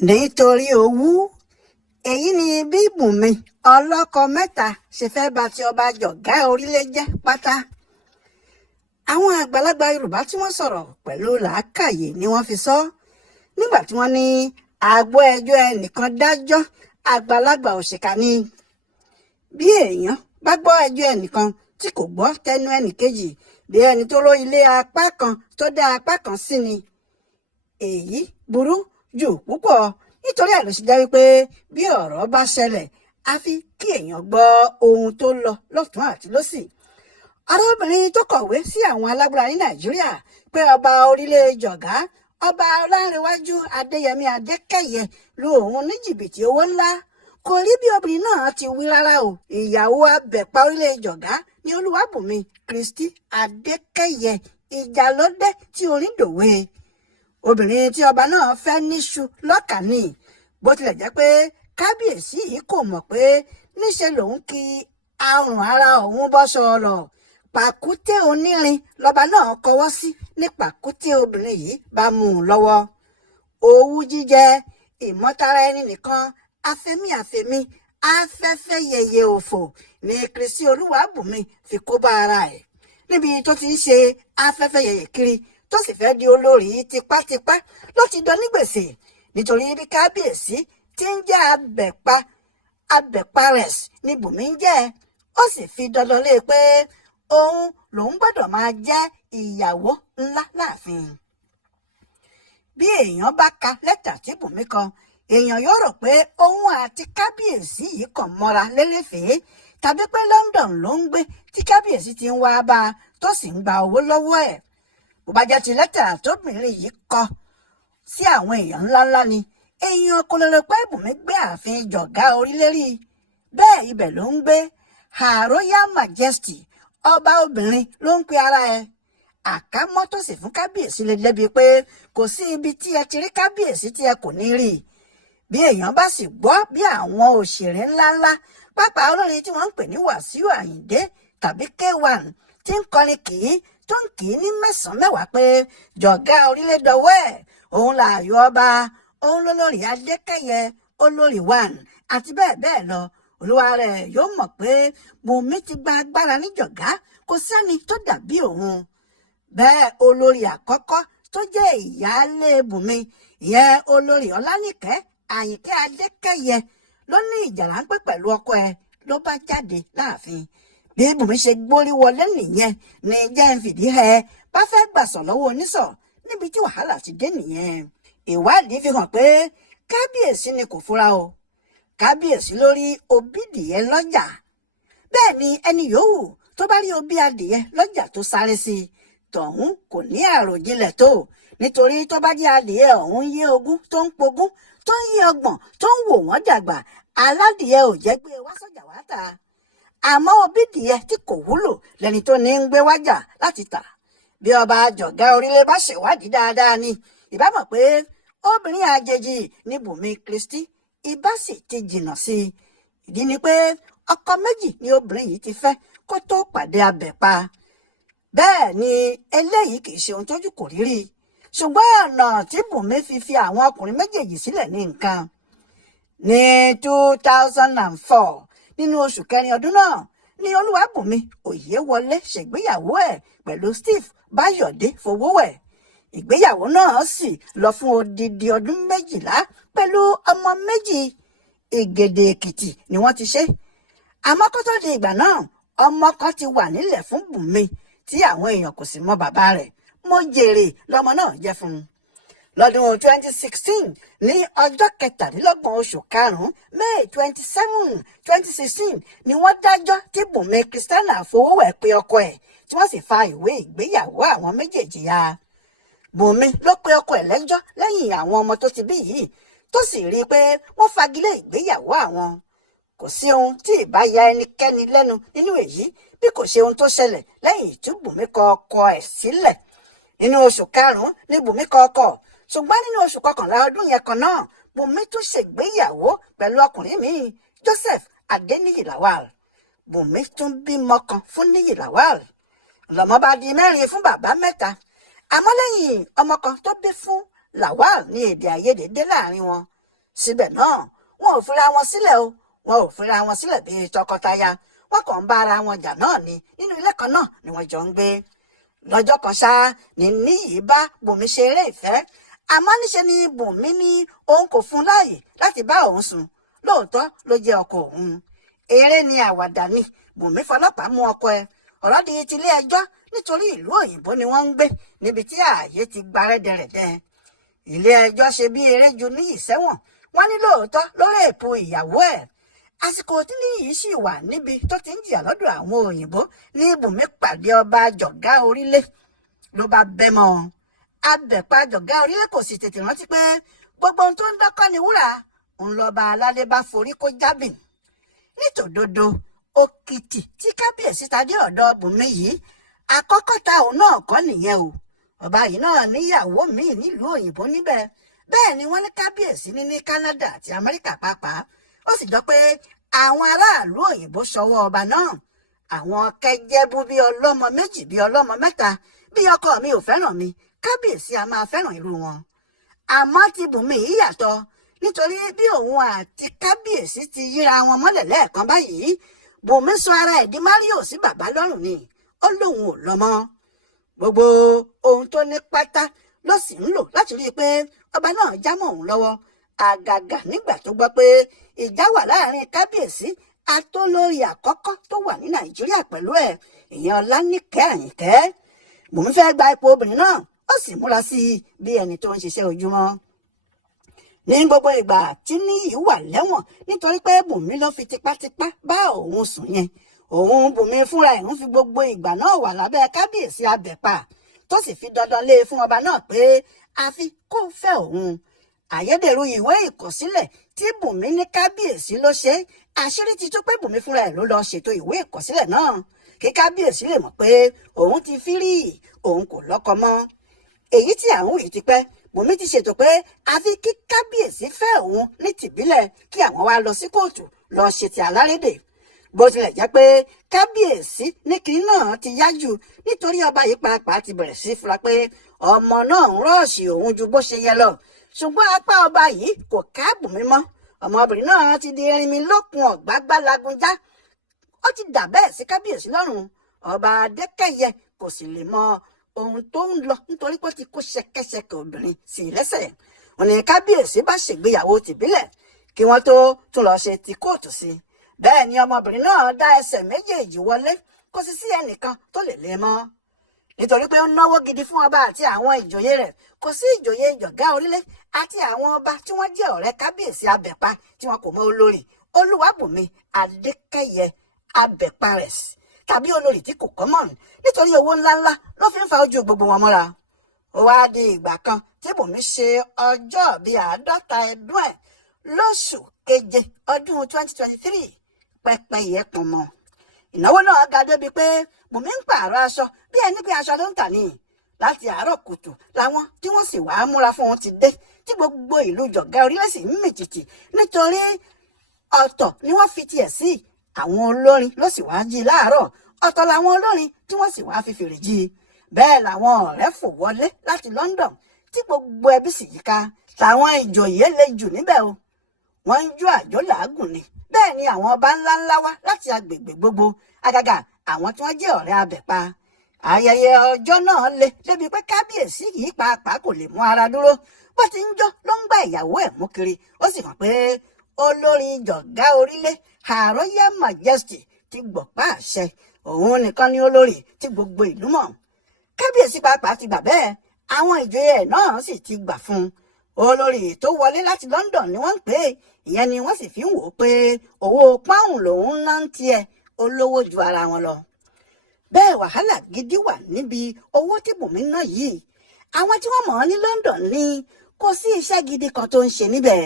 nítorí owú èyí ni bí Bùnmi ọlọ́kọ mẹ́ta ṣe fẹ́ bà ti ọba jọ̀gá orílẹ̀ jẹ́ pátá. Àwọn àgbàlagbà Yorùbá tí wọ́n sọ̀rọ̀ pẹ̀lú làákàyè ni wọ́n fi sọ nígbà tí wọ́n ní àgbọ́ ẹjọ́ ẹnìkan dájọ́ àgbàlagbà òṣìkà ni. Bí èèyàn bá gbọ́ ẹjọ́ ẹnìkan tí kò gbọ́ tẹnu ẹnìkejì bí ẹni tó ró ilé apá kan tó dá apá kan sí ni, èyí burú jù púpọ̀. Nítorí ẹ̀ ló ṣe jẹ́ wípé bí ọ̀rọ̀ bá ṣẹlẹ̀ àfi kí èèyàn gbọ́ ohun tó lọ lọ́tún àti lósì. Arábìnrin tó kọ̀wé sí àwọn alágbára ní Nàìjíríà pé ọba orílẹ̀ jọ̀gá ọba Ọlánrewájú Adéyẹmí Adékẹ́yẹ lu òun ní jìbìtì owó ńlá kò rí bí obìnrin náà ti wí rárá o. Ìyàwó abẹ̀pà orílẹ̀ jọ̀gá ní Olúwabùnmi Kristi Adékẹ́yẹ Ìjàlódé tí orin dòwe. Obìnrin tí ọba náà fẹ́ níṣu lọ́kà ni, bó tilẹ̀ jẹ́ pé kábíyèsí yìí kò mọ̀ pé níṣe lòun kí àrùn ara òun bọ́ sọ̀rọ̀. Pàkúté onírin lọba náà kọwọ́ sí ní pàkúté obìnrin yìí bá mú un lọ́wọ́. Owú jíjẹ, ìmọ̀tara ẹni nìkan, afẹ́mí afẹ́fẹ́ yẹyẹ òfò ní Kristi Olúwabùnmi fi kó bá ara ẹ̀ níbi tó ti ń ṣe afẹ́fẹ́ yẹyẹ kiri tó sì fẹ́ di olórí tipátipá ló ti dán ní gbèsè nítorí bí kábíyèsí tí ń jẹ́ abẹ̀pà rẹ̀ ní Bùnmi ń jẹ́, ó sì fi dandan lé pé òun lòun gbọ́dọ̀ máa jẹ́ ìyàwó ńlá láàfin. Bí èèyàn bá ka lẹ́tà tí Bùnmi kọ, èèyàn yóò rò pé òun àti kábíyèsí yìí kàn mọ́ra lélẹ́fẹ̀ẹ́ tàbí pé London ló ń gbé tí kábíyèsí ti ń wá bá a tó sì ń gba owó lọ́wọ́ ẹ̀. Bó bá jẹ́ ti lẹ́tà tóbìnrin yìí kọ sí àwọn èèyàn ńláńlá ni, èèyàn kò lè rò pé Bùnmi gbé ààfin jọ̀gá orílẹ̀ rí. Bẹ́ẹ̀ ibẹ̀ ló ń gbé. Her Royal Majesty ọba obìnrin ló ń pe ara ẹ̀. Àkámọ́ tó sì fún kábíyèsí lè débi pé kò sí ibi tí ẹ ti rí kábíyèsí tí ẹ kò ní rí. Bí èèyàn bá sì gbọ́ bí àwọn òṣèré ńláńlá pápá olórin tí wọ́n ń pè ní Wàsíù Àyìndé tàbí K1 tí ń kọrin tó ń kì í ní mẹ́sàn-án mẹ́wàá pé jọ̀gá orílẹ̀ dọwọ́ ẹ̀, òun lààyò ọba, òun lólórí Adékẹ́yẹ, olórí one àti bẹ́ẹ̀ bẹ́ẹ̀ lọ, olúwa rẹ̀ yóò mọ̀ pé Bùnmi ti gba agbára ní jọ̀gá, kò sẹ́ni tó dàbí òun. Bẹ́ẹ̀ olórí àkọ́kọ́ tó jẹ́ ìyáálé Bùnmi, ìyẹn olórí Ọlánìkẹ́ Àyìnkẹ́ Adékẹ́yẹ, ló ní ìjà ráńpẹ́ pẹ̀lú ọkọ ẹ̀ ló bá jáde láàfin. Bí Bùnmi ṣe gbórí wọlé nìyẹn ní jẹ́ǹfìdí ẹ bá fẹ́ gbàsọ̀ lọ́wọ́ onísọ̀ níbi tí wàhálà ti dé nìyẹn. Ìwádìí fi hàn pé kábíyèsí ni kò fura o. Kábíyèsí lórí obídìẹ lọ́jà. Bẹ́ẹ̀ ni ẹni yòówù tó bá rí obí adìyẹ lọ́jà tó sáré sí i, tọ̀hún kò ní àròjinlẹ̀ tó, nítorí tó bá jẹ́ adìyẹ ọ̀hún yé ogún tó ń pogún tó ń yé ọgbọ̀n tó ń wò wọ́n dàgbà, aládìyẹ ò jẹ́ gbé wá sọ́jà wá tà. Àmọ́ obídìẹ tí kò wúlò lẹni tó ní ń gbé wájà láti tà. Bí ọba jọ̀gá orílẹ̀ bá ṣèwádìí dáadáa ni ìbá mọ̀ pé obìnrin àjèjì ní Bùnmi Kristi ìbá sì ti jìnnà sí i. Ìdí ni pé ọkọ méjì ni obìnrin yìí ti fẹ́ kó tó pàdé abẹ̀pà. Bẹ́ẹ̀ ni eléyìí kì í ṣe ohun tójú kò rí rí, ṣùgbọ́n ọ̀nà tí Bùnmi fi àwọn ọkùnrin méjèèjì sílẹ̀ ní nǹkan. Ní 2004 nínú oṣù kẹrin ọdún náà ni Olúwabùnmi Oyèwọlé ṣègbéyàwó ẹ̀ pẹ̀lú Steve Báyọ̀dé Fowówẹ̀. Ìgbéyàwó náà sì lọ fún odidi ọdún 12 pẹ̀lú ọmọ méjì. Ìgèdè Èkìtì ni wọ́n ti ṣe. Àmọ́ kó tó di ìgbà náà, ọmọ kan ti wà nílẹ̀ fún Bùnmi tí àwọn èèyàn kò sì mọ bàbá rẹ̀. Mojèrè lọmọ náà jẹ́ fún un. Lọ́dún 2016 ní ọjọ́ 23 oṣù karùn-ún May 27, 2016 ni wọ́n dájọ́ tí Bùnmi Christiana Fowówẹ̀ pe ọkọ ẹ̀ tí wọ́n sì fa ìwé ìgbéyàwó àwọn méjèèjì ya. Bùnmi ló pe ọkọ ẹ̀ lẹ́jọ́ lẹ́yìn àwọn ọmọ tó ti bí yìí tó sì rí i pé wọ́n fagilé ìgbéyàwó àwọn. Kò sí ohun tí ìbá ya ẹnikẹ́ni lẹ́nu nínú èyí bí kò ṣe ohun tó ṣẹlẹ̀ lẹ́yìn tí Bùnmi kọ ọkọ ẹ̀ sílẹ̀. Nínú oṣù karùn-ún ni Bùnmi kọ ọkọ, ṣùgbọ́n nínú oṣù kọkànlá ọdún yẹn kan náà Bùnmi tún ṣègbéyàwó pẹ̀lú ọkùnrin míì, Joseph Adéníyì Lawal. Bùnmi tún bímọ kan fún Níyì Lawal. Lọ́mọ bá di 4 fún bàbá mẹ́ta. Àmọ́ lẹ́yìn ọmọ kan tó bí fún Lawal ní èdè àìyedè dé láàrin wọn. síbẹ̀ náà wọn ò fira wọn sílẹ̀ o, wọn ò fira wọn sílẹ̀ bíi tọkọtaya, wọn kàn ń bá ara wọn jà náà ni, nínú ilé kan náà ni wọ́n jọ ń gbé. Lọ́jọ́ kan ṣá ni Níyì bá Bùnmi ṣe eré ìfẹ́, àmọ́ níṣe ni Bùnmi ní òun kò fún láàyè láti bá òun sùn, lóòótọ́ ló jẹ́ ọkọ òun. Eré ni àwàdà ni Bùnmi fọlọ́pàá mú ọkọ ẹ̀, ọ̀rọ̀ di tilé ẹjọ́ nítorí ìlú òyìnbó ni wọ́n ń gbé, níbi tí ààyè ti gba rẹ́dẹrẹ̀dẹ̀. Ilé ẹjọ́ ṣe bí eré ju Níyì sẹ́wọ̀n, wọ́n ní lóòótọ́ ló rèépù ìyàwó ẹ̀. Àsìkò tí Níyì sì wà níbi tó ti ń jìyà lọ́dọ̀ àwọn òyìnbó ní Bùnmi pàdé ọba Jọ̀gá Orílẹ̀, ló bá bẹ́ mọ́ ọ. Abẹ̀pà Jọ̀gá Orílẹ̀ kò sì tètè rántí pé gbogbo ohun tó ń dọ́kọ́ ni wúrà, òun lọ́ba aládé bá forí kó jábìn. Nítòdodo òkìtì tí kábíyèsí ta dé ọ̀dọ̀ Bùnmi yìí, àkọ́kọ́ ta òun náà kọ́ nìyẹn o. Ọba yìí náà níyàwó míì nílùú òyìnbó níbẹ̀, bẹ́ẹ̀ ni wọ́n ní kábíyèsí ní Canada àti Amẹ́ríkà pàápàá. Ó sì jọ pé àwọn aráàlú òyìnbó ṣọwọ́ ọba náà, àwọn kẹjẹbú bíi ọlọ́mọ méjì bíi ọlọ́mọ mẹ́ta, bí ọkọ mi ò fẹ́ràn mi, kábíyèsí a máa fẹ́ràn irú wọn. Àmọ́ ti Bùnmi yìí yàtọ̀, nítorí bí òun àti kábíyèsí ti yíra wọn mọ́lẹ̀ lẹ́ẹ̀kan báyìí, Bùnmi sọ ara ẹ̀ di Máríò sí bàbá lọ́rùn ni, ó lóun ò lọ́mọ. Gbogbo ohun tó ní pátá ló sì ń lò láti rí i pé ọba náà já mọ́ òun lọ́wọ́, àgàgà nígbà tó gbọ́ pé ìjà wà láàrin kábíyèsí àtolórí àkọ́kọ́ tó wà ní Nàìjíríà pẹ̀lú ẹ̀, ìyẹn Ọláníkẹ́ Àyìnkẹ́. Bùnmi fẹ́ gba ipò obìnrin náà, ó sì múra sí i bí ẹni tó ń ṣiṣẹ́ ojúmọ́. Ní gbogbo ìgbà tí Níyì wà lẹ́wọ̀n nítorí pé Bùnmi ló fi tipátipá bá òun sùn yẹn, òun Bùnmi fúnra ẹ̀ ń fi gbogbo ìgbà náà wà lábẹ́ kábíyèsí Abẹ̀pà, tó sì fi dandan lé fún ọba náà pé àfi kó fẹ́ òun. Àyédèrú ìwé ìkọ̀sílẹ̀ tí Bùnmi ní kábíyèsí ló ṣe, àṣírí ti tú pé Bùnmi fúnra ẹ̀ ló lọ ṣètò ìwé ìkọ̀sílẹ̀ náà kí kábíyèsí lè mọ̀ pé òun ti fírí, òun kò lọ́kọ mọ́. Èyí tí àwọn yìí ti pẹ́, Bùnmi ti ṣètò pé àfi kí kábíyèsí fẹ́ òun ní tìbílẹ̀ kí àwọn wá lọ sí kóòtù lọ ṣe ti alárédè. Bó tilẹ̀ jẹ́ pé kábíyèsí ní kinní náà ti yájú, nítorí ọba yìí pàápàá ti bẹ̀rẹ̀ sí fura pé ọmọ náà ń rọ́ọ̀ṣì òun ju bó ṣe yẹ lọ. Ṣùgbọ́n apá ọba yìí kò ká Bùnmi mọ́, ọmọbìnrin náà ti di erinmi lókun ọ̀gbágbá lagunjá. Ó ti dà bẹ́ẹ̀ sí kábíyèsí lọ́rùn. Ọba Adékẹ́yẹ kò sì lè mọ ohun tó ń lọ nítorí pé ó ti kó ṣẹ̀kẹ̀ṣẹ̀kẹ̀ obìnrin sí i lẹ́sẹ̀. Wọ́n ní kábíyèsí bá ṣègbéyàwó tìbílẹ̀ kí wọ́n tó tún lọ ṣe ti kóòtù sí i. Bẹ́ẹ̀ ni ọmọbìnrin náà dá ẹsẹ̀ méjèèjì wọlé, kò sì sí ẹnìkan tó lè lé mọ́. Nítorí pé ó náwó gidi fún ọba àti àwọn ìjòyè rẹ̀, kò sí ìjòyè Jọ̀gá Orílẹ̀ àti àwọn ọba tí wọ́n jẹ́ ọ̀rẹ́ kábíyèsí Abẹ̀pà tí wọn kò mọ olórí Olúwabùnmi Adékẹ́yẹ Abẹ̀pàrẹ̀s tàbí olórí tí kò kọ́mọ̀n, nítorí owó ńláńlá ló fi ń fa ojú gbogbo wọn mọ́ra. Ó wá di ìgbà kan tí Bùnmi ṣe ọjọ́ bíi 50 ọdún ẹ̀ lóṣù keje ọdún 2023, pẹ́pẹ́yẹ pọ̀n mọ́. Ìnáwó náà ga débi pé Bùnmi ń pààrọ̀ aṣọ bí ẹni pé aṣọ ló ń tà ní. Láti àárọ̀ kùtù làwọn tí wọ́n sì wá múra fún wọn ti dé, tí gbogbo ìlú Jọ̀gá Orílẹ̀ sì ń mìtìtì, nítorí ọ̀tọ̀ ni wọ́n fi tiẹ̀ sí. Àwọn olórin ló sì wá jí láàárọ̀, ọ̀tọ̀ làwọn olórin tí wọ́n sì wá fi fèrè jí. Bẹ́ẹ̀ làwọn ọ̀rẹ́ fò wọlé láti London tí gbogbo ẹbí sì yíká. Tàwọn ìjòyè le jù níbẹ̀ o, wọ́n ń jó àjò làágùn ni. Bẹ́ẹ̀ ni àwọn ọba ńláńlá wá láti agbègbè gbogbo, àgàgà àwọn tí wọ́n jẹ́ ọ̀rẹ́ Abẹ̀pà. Ayẹyẹ ọjọ́ náà le débi pé kábíyèsí yìí pàápàá kò lè mú ara dúró, bó ti ń jó ló ń gbá ìyàwó ẹ̀ mú kiri. Ó sì hàn pé olórí Jọ̀gá Orílẹ̀ Her Royal Majesty ti gbọ̀pá àṣẹ, òun nìkan ni olórí tí gbogbo ìlú mọ̀. Kábíyèsí pàápàá ti gbà bẹ́ẹ̀, àwọn ìjòyè ẹ̀ náà sì ti gbà fún un. Olórí tó wọlé láti London ni wọ́n ń pè é, ìyẹn ni wọ́n sì fi ń wò ó pé owó páùn lòun ná ń tiẹ̀, olówó ju ara wọn lọ. Bẹ́ẹ̀ wàhálà gidi wà níbi owó tí Bùnmi ná yìí. Àwọn tí wọ́n mọ̀ ọ́ ní London ní kò sí iṣẹ́ gidi kan tó ń ṣe níbẹ̀.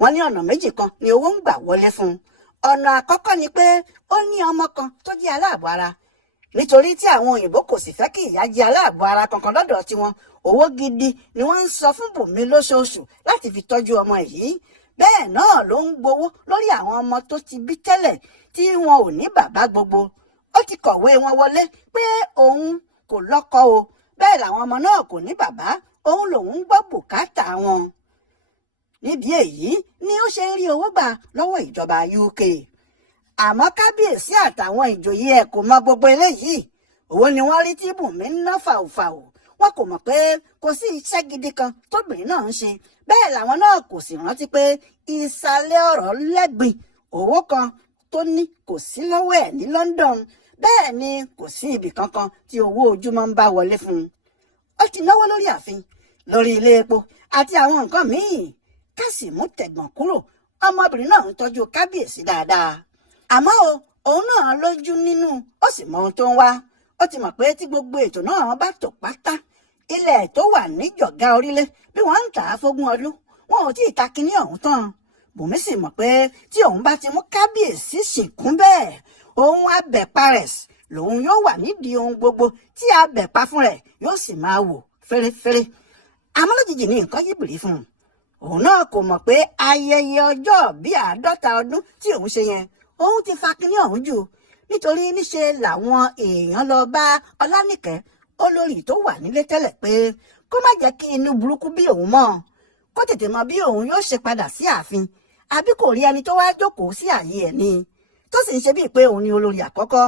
Wọ́n ní ọ̀nà méjì kan ni owó ń gbà wọlé fún un. Ọ̀nà àkọ́kọ́ ni pé ó ní ọmọ kan tó jẹ́ aláàbọ̀ ara. Nítorí tí àwọn òyìnbó kò sì fẹ́ kí ìyá jẹ́ aláàbọ̀ ara kankan lọ́dọ̀ tiwọn, owó gidi ni wọ́n ń sọ fún Bùnmi lóṣooṣù láti fi tọ́jú ọmọ yìí. Bẹ́ẹ̀ náà ló ń gbowó lórí àwọn ọmọ tó ti bí tẹ́lẹ̀ tí wọn ò ní bàbá gbogbo. Ó ti kọ̀wé wọn wọlé pé òun kò lọ́kọ o, bẹ́ẹ̀ làwọn ọmọ náà kò ní bàbá, òun lòun ń gbọ́ bùkátà wọn. nídìí èyí ni ó ṣe ń rí owó gbà lọ́wọ́ ìjọba UK. Àmọ́ kábíyèsí àtàwọn ìjòyè ẹ̀ kò mọ gbogbo eléyìí. Owó ni wọ́n rí tí Bùnmi ń ná fàùfàù. Wọn kò mọ̀ pé kò sí iṣẹ́ gidi kan tóbìnrin náà ń ṣe. Bẹ́ẹ̀ làwọn náà kò sì rántí pé ìsàlẹ̀ ọ̀rọ̀ lẹ́gbìn. Owó kan tó ní kò sí lọ́wọ́ ẹ̀ ní London. Bẹ́ẹ̀ ni kò sí ibì kankan tí owó ojúmọ́ ń bá wọlé fún un. Ó ti náwó lórí ààfin, lórí ilé epo àti àwọn nǹkan míì. Kásìmù tẹ̀gbọ̀n kúrò, ọmọbìnrin náà ń tọ́jú kábíyèsí dáadáa. Àmọ́ òun náà lójú nínú, ó sì mọ ohun tó ń wá. Ó ti mọ̀ pé tí gbogbo ètò náà bá tò pátá, ilẹ̀ tó wà níjọ̀gá orílẹ̀ bí wọ́n ń tà á fógún ọdún, wọn ò tí ì ta kinní ọ̀hún tán. Bùnmi sì mọ̀ pé tí òun bá ti mú kábíyèsí ṣìnkún bẹ́ẹ̀, òun abẹ̀parẹ̀s lòun yóò wà nídìí ohun gbogbo tí abẹ̀pa fún rẹ̀ yóò sì máa wò fẹ́rẹ́fẹ́rẹ́. Àmọ́ lójijì ní nǹkan yíbìrí fún un. Òun náà kò mọ̀ pé ayẹyẹ ọjọ́ bíi 50 ọdún tí òun ṣe yẹn, òun ti fa kinní ọ̀hún jù. Nítorí níṣe làwọn èèyàn lọ bá Ọlánìkẹ́ olórí tó wà nílé tẹ́lẹ̀ pé kó má jẹ́ kí inú burúkú bí òun mọ́, kó tètè mọ bí òun yóò ṣe padà sí ààfin, àbí kò rí ẹni tó wá jókòó sí ààyè ẹ̀ ni, tó sì ń ṣe bíi pé òun ni olórí àkọ́kọ́.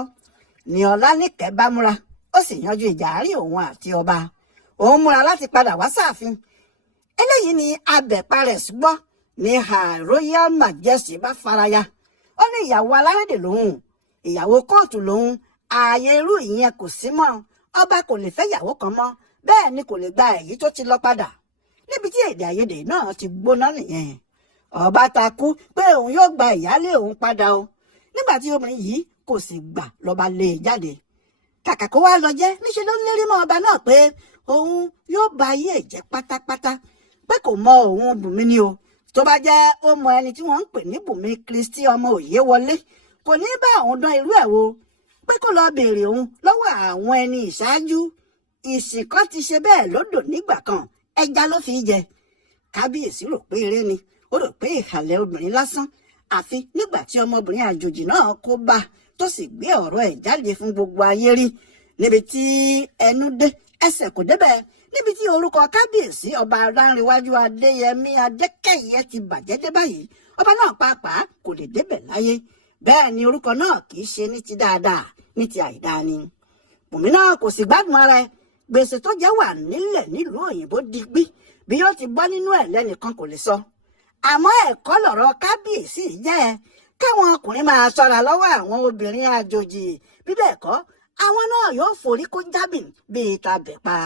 Ni Ọlánìkẹ́ bá múra, ó sì yanjú ìjà àárín òun àti ọba. Òun múra láti padà wá sáàfin. Eléyìí ni abẹ̀parẹ̀s gbọ́ ní Her Royal Majesty bá faraya. Ó ní ìyàwó alárédè lòun, ìyàwó kóòtù lòun, ààyè irú ìyẹn kò sí mọ́. Ọba kò lè fẹ́ ìyàwó kan mọ́, bẹ́ẹ̀ ni kò lè gba èyí tó ti lọ padà. Níbi tí èdè àìyedè náà ti gbóná nìyẹn. Ọba takú pé òun yóò gba ìyálé òun padà o. Nígbà tí obìnrin yìí kò sì gbà, lọ́ba lé e jáde. Kàkà kó wá lọ jẹ́, níṣe ló lérí mọ́ ọba náà pé òun yóò ba ayé ẹ̀ jẹ́ pátápátá, pé kò mọ òun Bùnmi ni o. Tó bá jẹ́ ó mọ ẹni tí wọ́n ń pè ní Bùnmi Kristi ọmọ Òyewọlé, kò ní bá òun dán irú ẹ̀ wo, pé kó lọ béèrè òun lọ́wọ́ àwọn ẹni ìṣáájú. Ìsìn kan ti ṣe bẹ́ẹ̀ lódò nígbà kan, ẹja ló fi jẹ. Kábíyèsí rò pé eré ni, ó rò pé ìhàlẹ̀ obìnrin lásán. Àfi nígbà tí ọmọbìnrin àjòjì náà kó bá tó sì gbé ọ̀rọ̀ ẹ̀ jáde fún gbogbo ayé rí. Níbi tí ẹnu dé, ẹsẹ̀ kò débẹ̀. Níbi tí orúkọ kábíyèsí ọba Ọlánrewájú Adéyẹmí Adékẹ́yẹ ti bàjẹ́ dé báyìí, ọba náà pàápàá kò lè débẹ̀ láyé. Bẹ́ẹ̀ ni orúkọ náà kì í ṣe ní ti dáadáa, ní ti àìdáa ni. Bùnmi náà kò sì gbádùn ara ẹ̀. Gbèsè tó jẹ́ wà nílẹ̀ nílùú òyìnbó digbí, bí yóò ti bọ́ nínú ẹ̀ lẹ́nìkan kò lè sọ. Àmọ́ ẹ̀kọ́ lọ̀rọ̀ kábíyèsí jẹ́ káwọn ọkùnrin máa ṣọ́ra lọ́wọ́ àwọn obìnrin àjòjì. Bí bẹ́ẹ̀ kọ́, àwọn náà yóò forí kó jábìn bíi tàbẹ̀pa.